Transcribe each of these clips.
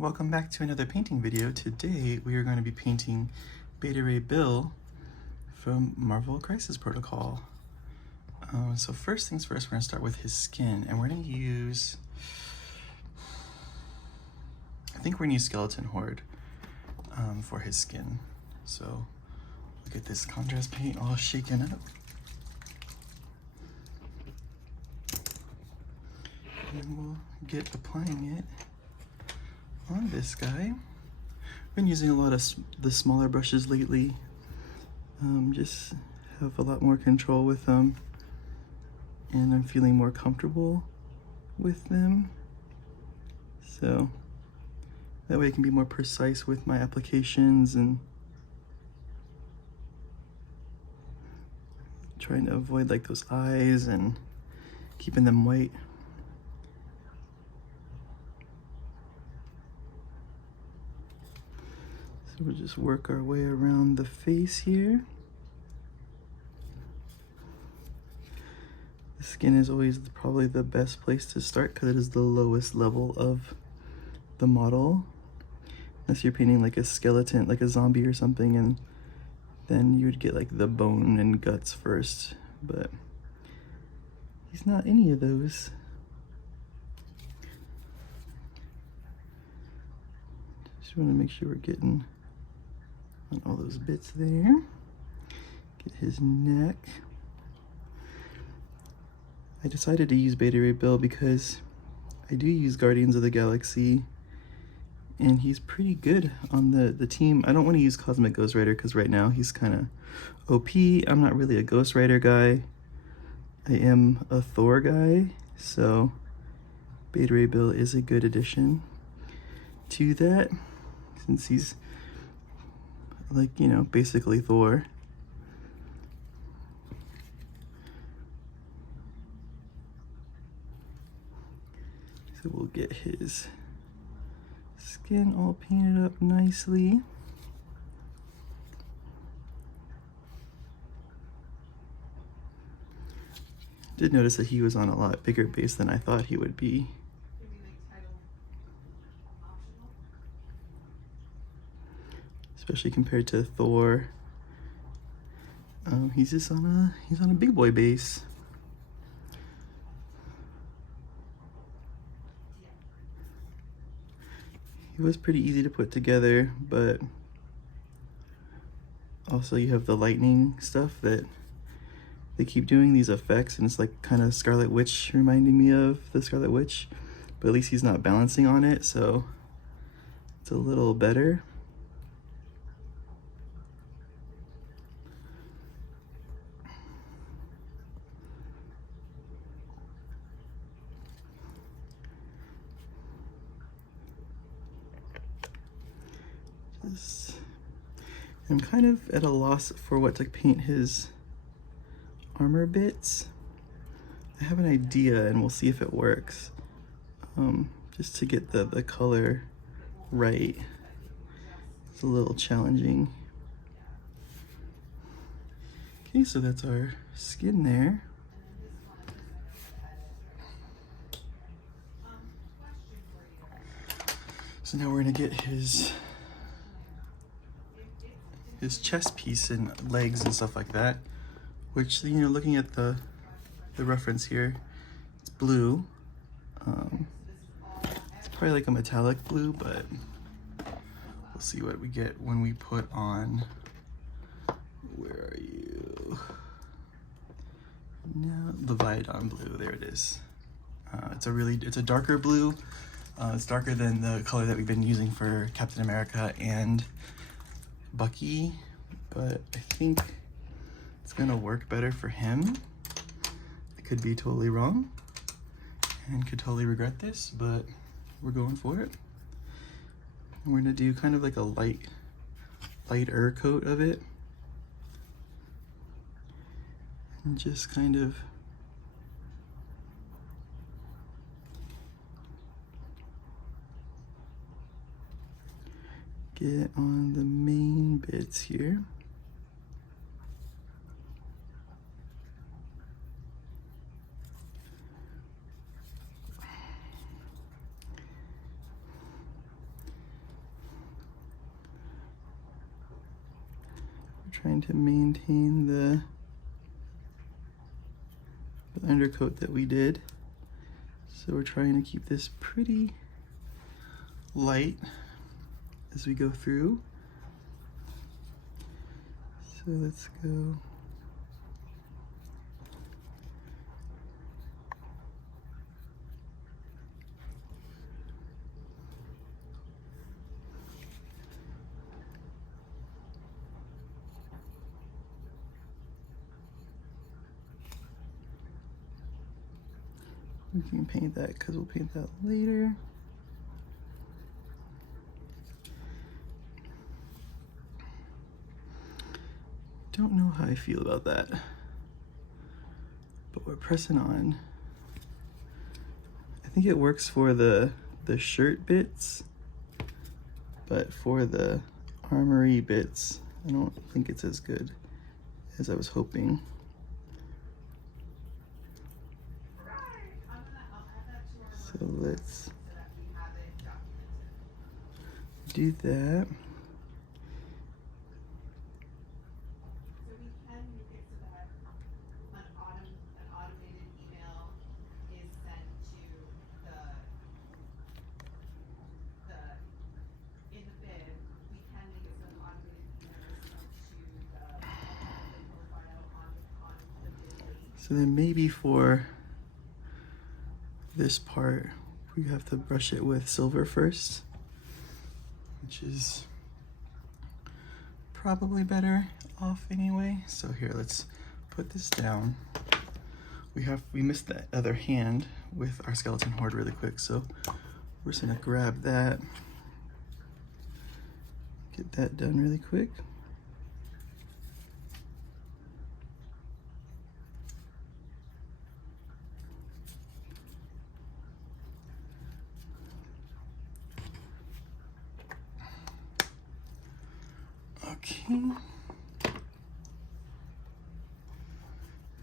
welcome back to another painting video. Today we are going to be painting Beta Ray Bill from Marvel Crisis Protocol. So first things first, we're going to start with his skin, and we're going to use, I think we're going to use Skeleton Horde for his skin. So look at this contrast paint all shaken up. And we'll get applying it on this guy. I've been using a lot of the smaller brushes lately. Just have a lot more control with them, and I'm feeling more comfortable with them. So that way I can be more precise with my applications and trying to avoid like those eyes and keeping them white. So we'll just work our way around the face here. The skin is always probably the best place to start because it is the lowest level of the model. Unless you're painting like a skeleton, like a zombie or something, and then you would get like the bone and guts first, but he's not any of those. Just want to make sure we're getting on all those bits there. Get his neck. I decided to use Beta Ray Bill because I do use Guardians of the Galaxy, and he's pretty good on the team. I don't want to use Cosmic Ghost Rider because right now he's kind of OP. I'm not really a Ghost Rider guy. I am a Thor guy, so Beta Ray Bill is a good addition to that, since he's like, you know, basically Thor. So we'll get his skin all painted up nicely. Did notice that he was on a lot bigger base than I thought he would be. Especially compared to Thor. He's just on a big boy base. It was pretty easy to put together, but also you have the lightning stuff that they keep doing, these effects, and it's like kind of Scarlet Witch, reminding me of the Scarlet Witch, but at least he's not balancing on it, so it's a little better. I'm kind of at a loss for what to paint his armor bits. I have an idea, and we'll see if it works. Just to get the color right. It's a little challenging. Okay, so that's our skin there. So now we're gonna get his chest piece and legs and stuff like that, which, you know, looking at the reference here, it's blue. It's probably like a metallic blue, but we'll see what we get when we put on, where are you? No, Leviathan blue, there it is. It's a darker blue. It's darker than the color that we've been using for Captain America and Bucky, but I think it's gonna work better for him. I could be totally wrong and could totally regret this, but we're going for it. And we're gonna do kind of like a lighter coat of it, and just kind of get on the main bits here. We're trying to maintain the undercoat that we did. So we're trying to keep this pretty light as we go through. So let's go. We can paint that because we'll paint that later. Don't know how I feel about that, but we're pressing on. I think it works for the shirt bits, but for the armory bits, I don't think it's as good as I was hoping. So let's do that. So then maybe for this part, we have to brush it with silver first, which is probably better off anyway. So here, let's put this down. We missed that other hand with our skeleton horde really quick, so we're just gonna grab that, get that done really quick. Okay.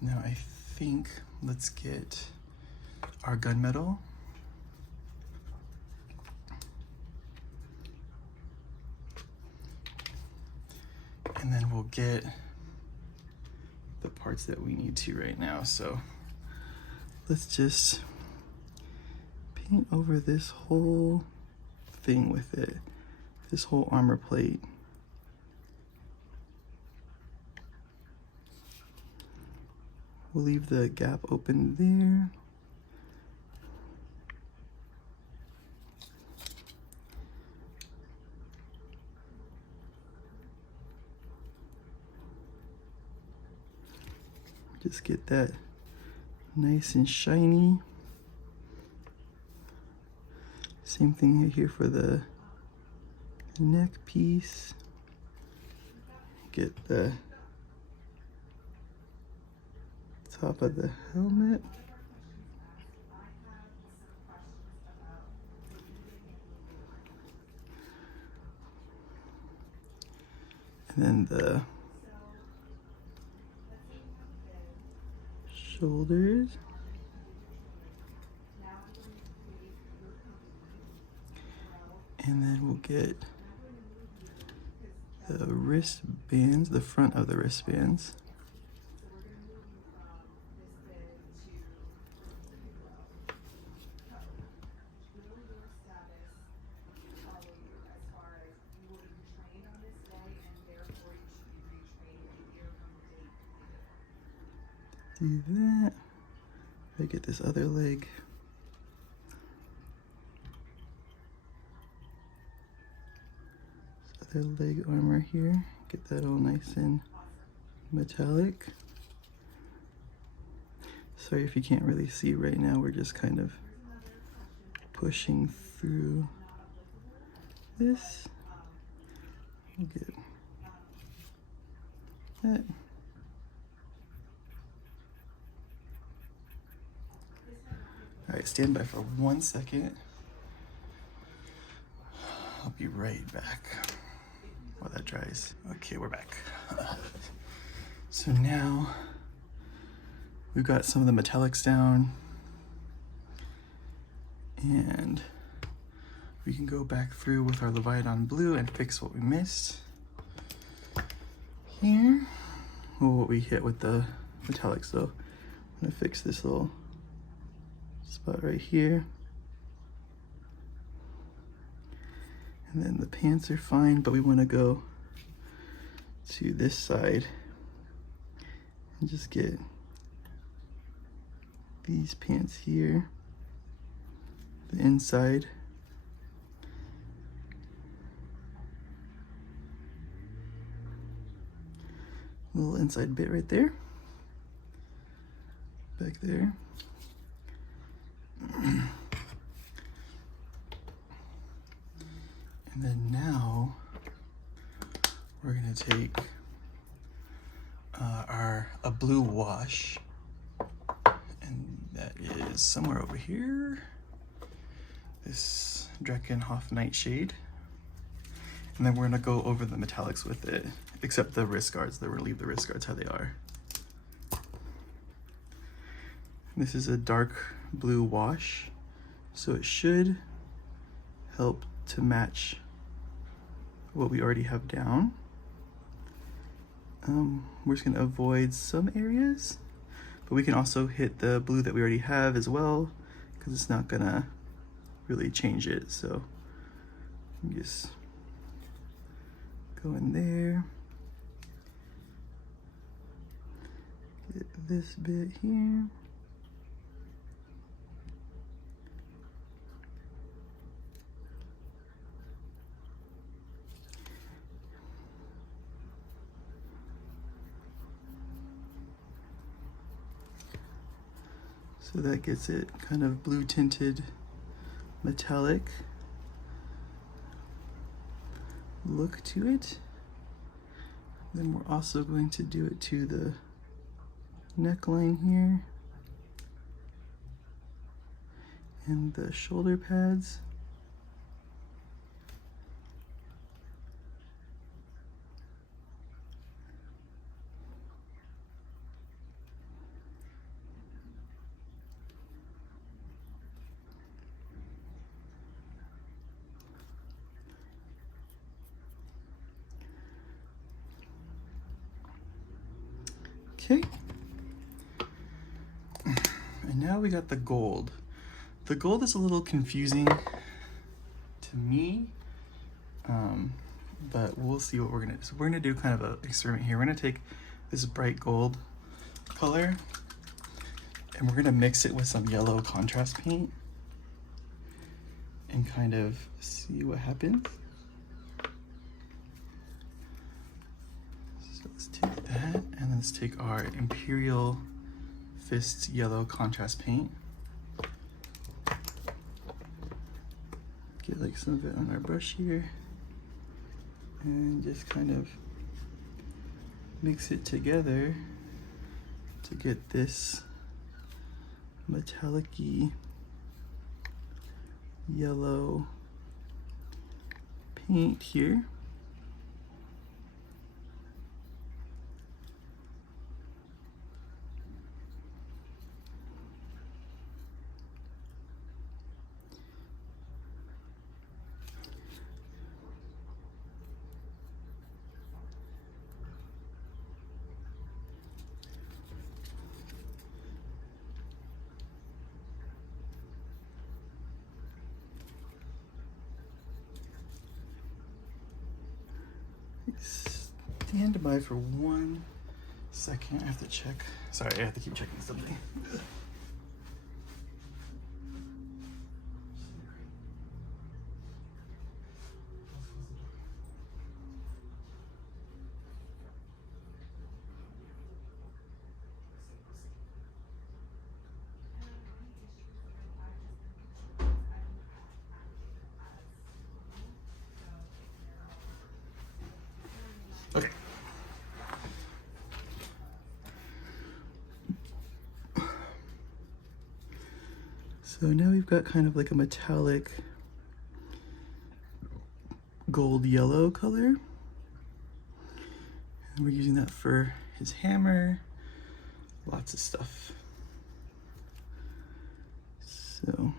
Now I think let's get our gunmetal. And then we'll get the parts that we need to right now. So let's just paint over this whole thing with it, this whole armor plate. We'll leave the gap open there. Just get that nice and shiny. Same thing here for the neck piece. Get the top of the helmet. And then the shoulders. And then we'll get the wristbands, the front of the wristbands. Do that. I get this other leg. This other leg armor here. Get that all nice and metallic. Sorry if you can't really see right now. We're just kind of pushing through this. We'll get that. All right, stand by for 1 second. I'll be right back while that dries. Okay, we're back. So now we've got some of the metallics down, and we can go back through with our Leviathan blue and fix what we missed. here. Oh, what we hit with the metallics though. I'm gonna fix this little spot right here. And then the pants are fine, but we want to go to this side and just get these pants here, the inside. Little inside bit right there, back there. And then now we're gonna take a blue wash, and that is somewhere over here. This Dreckenhoff Nightshade. And then we're gonna go over the metallics with it, except the wrist guards. We're gonna leave the wrist guards how they are. This is a dark blue wash, so it should help to match what we already have down. We're just gonna avoid some areas, but we can also hit the blue that we already have as well, because it's not gonna really change it. So just go in there, get this bit here. So that gets it kind of blue tinted metallic look to it. Then we're also going to do it to the neckline here and the shoulder pads. Okay, and now we got the gold. The gold is a little confusing to me, but we'll see what we're gonna do. So we're gonna do kind of an experiment here. We're gonna take this bright gold color and we're gonna mix it with some yellow contrast paint and kind of see what happens. So let's take that, and let's take our Imperial Fists yellow contrast paint. Get like some of it on our brush here and just kind of mix it together to get this metallic-y yellow paint here. Stand by for 1 second. I have to check. Sorry, I have to keep checking something. Okay. So now we've got kind of like a metallic gold yellow color. And we're using that for his hammer, lots of stuff. So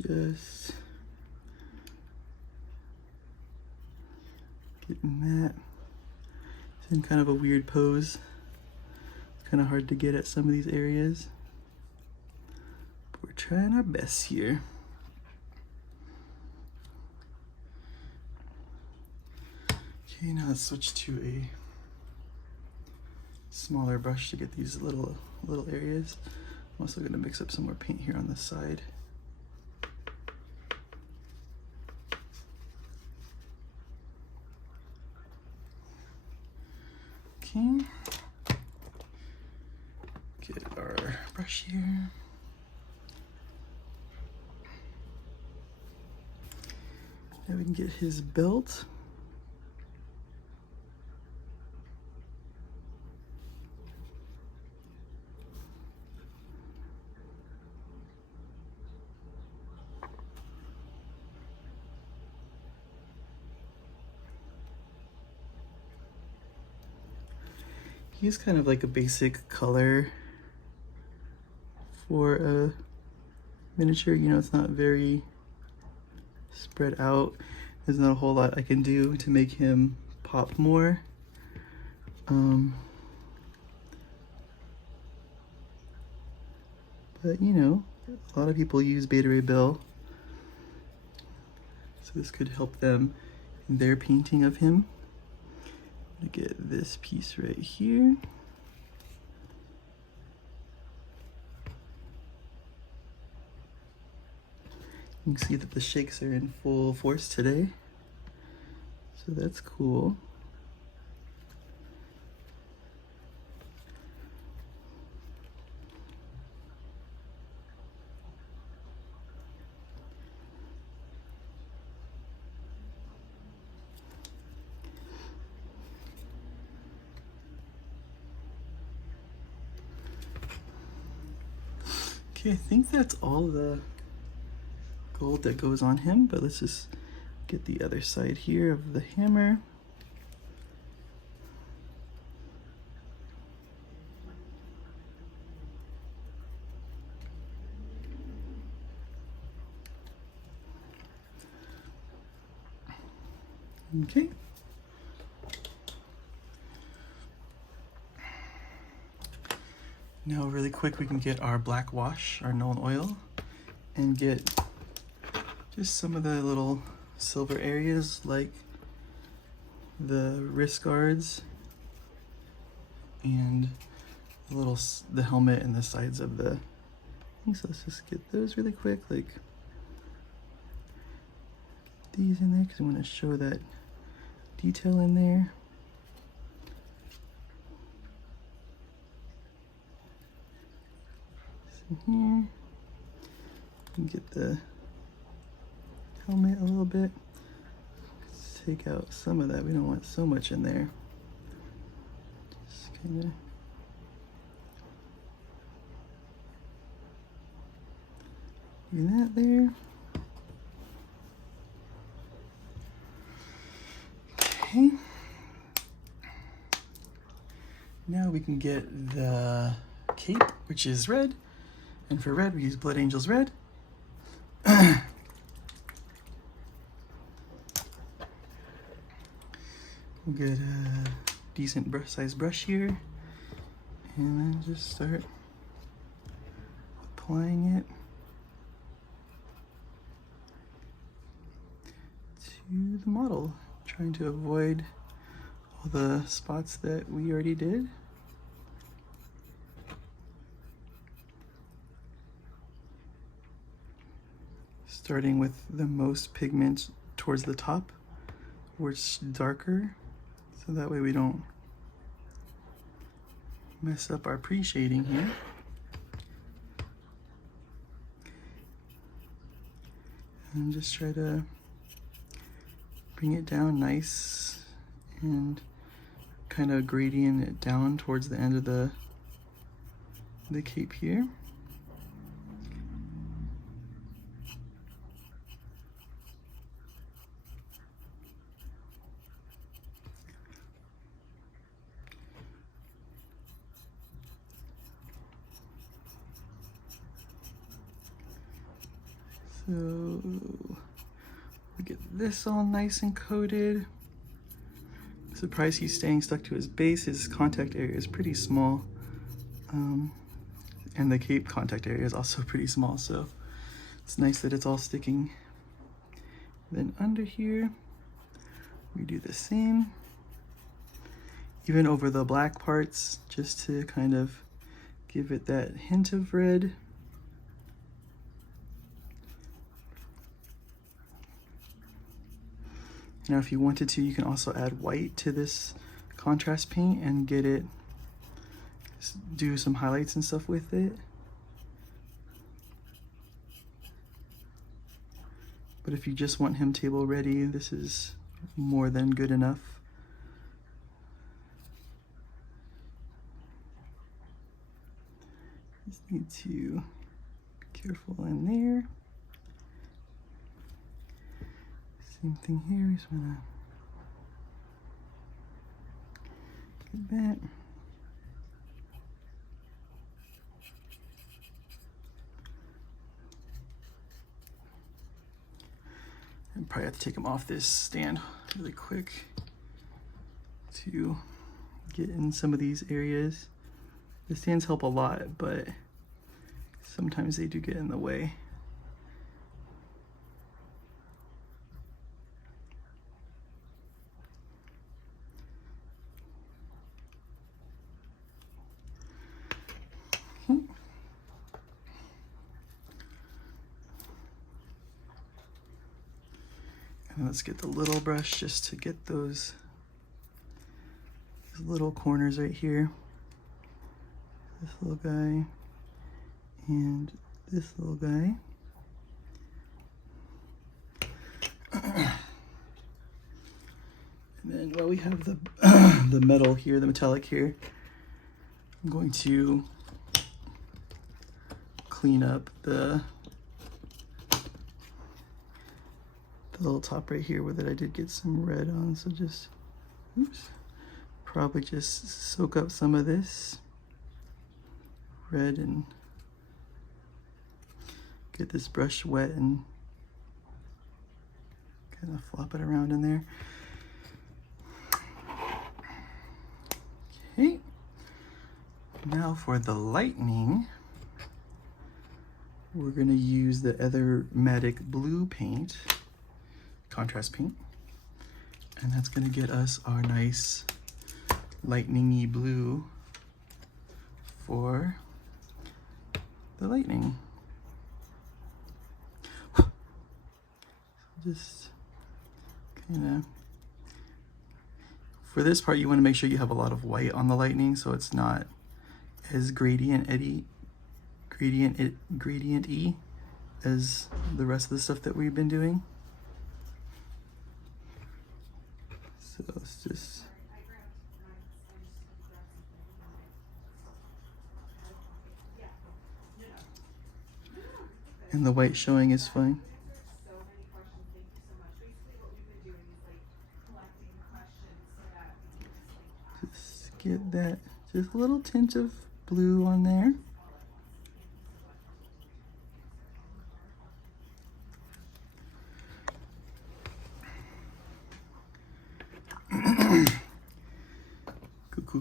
Just getting that. It's in kind of a weird pose. It's kind of hard to get at some of these areas. But we're trying our best here. Okay, now let's switch to a smaller brush to get these little areas. I'm also going to mix up some more paint here on this side. Okay, get our brush here. Now we can get his belt. He's kind of like a basic color for a miniature. You know, it's not very spread out. There's not a whole lot I can do to make him pop more. But you know, a lot of people use Beta Ray Bill, so this could help them in their painting of him. I'm gonna get this piece right here. You can see that the shakes are in full force today, so that's cool. Okay, I think that's all the gold that goes on him, but let's just get the other side here of the hammer. Okay. Now really quick we can get our black wash, our Nuln Oil, and get just some of the little silver areas like the wrist guards and the helmet and the sides of the thing. So let's just get those really quick, like these in there because I want to show that detail in there. Here, and get the helmet a little bit. Let's take out some of that. We don't want so much in there. Just kind of do that there. Okay. Now we can get the cape, which is red. And for red, we use Blood Angels Red. We'll get a decent size brush here, and then just start applying it to the model, trying to avoid all the spots that we already did. Starting with the most pigment towards the top, where it's darker, so that way we don't mess up our pre-shading here. And just try to bring it down nice and kind of gradient it down towards the end of the cape here. So we get this all nice and coated. Surprised he's staying stuck to his base. His contact area is pretty small. And the cape contact area is also pretty small, so it's nice that it's all sticking. Then under here, we do the same. Even over the black parts, just to kind of give it that hint of red. Now, if you wanted to, you can also add white to this contrast paint and get it, do some highlights and stuff with it. But if you just want him table ready, this is more than good enough. Just need to be careful in there. Same thing here, just wanna get that. And probably have to take him off this stand really quick to get in some of these areas. The stands help a lot, but sometimes they do get in the way. And let's get the little brush just to get those little corners right here. This little guy and this little guy. And then while we have the the metal here, the metallic here, I'm going to clean up the little top right here where that I did get some red on, so just, oops, probably just soak up some of this red and get this brush wet and kind of flop it around in there. Okay, now for the lightning, we're gonna use the Ethermatic blue paint, contrast paint, and that's gonna get us our nice lightning-y blue for the lightning. Just kind of, for this part, you want to make sure you have a lot of white on the lightning so it's not as gradient-y as the rest of the stuff that we've been doing. So let's just, and the white showing is fine. Just get that, just a little tint of blue on there.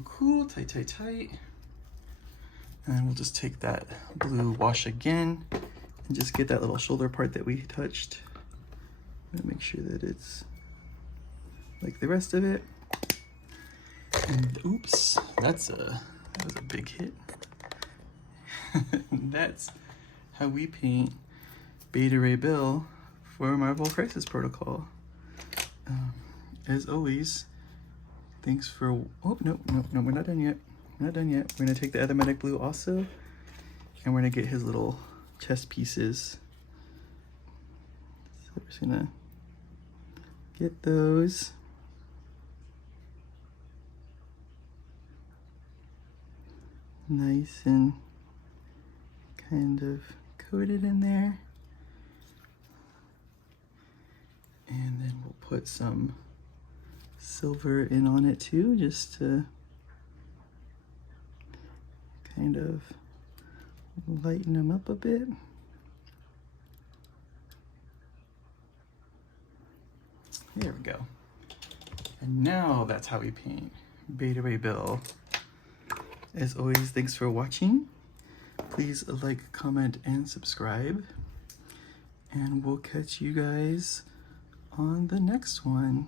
Cool, tight. And then we'll just take that blue wash again and just get that little shoulder part that we touched. I'm gonna make sure that it's like the rest of it. And oops, that was a big hit. That's how we paint Beta Ray Bill for Marvel Crisis Protocol. As always, thanks for, oh, no, we're not done yet. We're gonna take the Ethermatic blue also, and we're gonna get his little chest pieces. So we're just gonna get those. nice and kind of coated in there. And then we'll put some silver in on it too, just to kind of lighten them up a bit. There we go. And now that's how we paint Beta Ray Bill. As always, thanks for watching. Please like, comment, and subscribe. And we'll catch you guys on the next one.